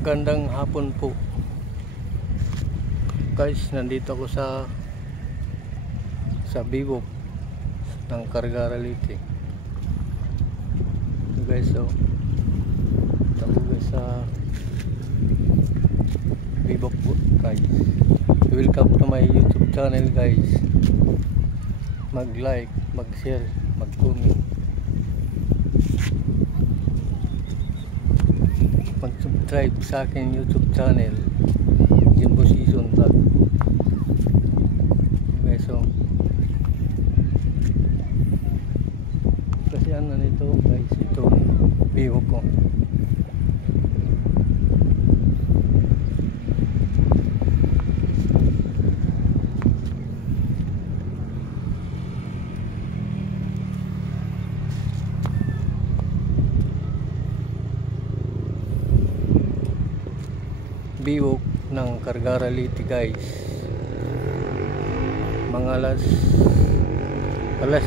Gandang hapon po guys, nandito ako sa bibok ng Cargara Leyte. So guys, so ito ako guys sa bibok po guys. Welcome to my YouTube channel guys. Mag like, mag share, mag comment, mag-subscribe sa aking YouTube channel, Jimbo Season Vlog. Okay, so kasi ano nito guys, ito bihok ko. Biwok ng Cargara Leyte guys. Mga alas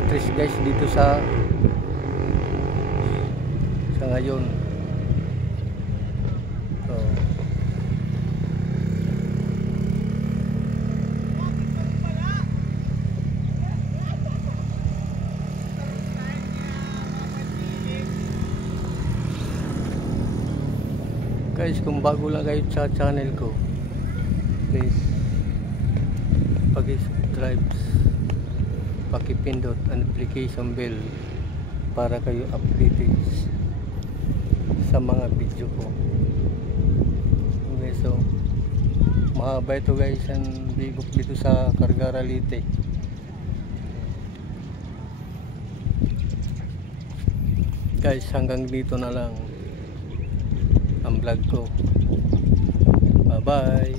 3 guys dito sa ngayon. So guys, kung bago lang kayo sa channel ko, please pag-subscribe, pakipindot ang notification bell para kayo updated sa mga video ko. Okay, so mahaba ito guys ang bibok dito sa Cargara Leyte. Guys, hanggang dito na lang ang vlog ko. Bye bye.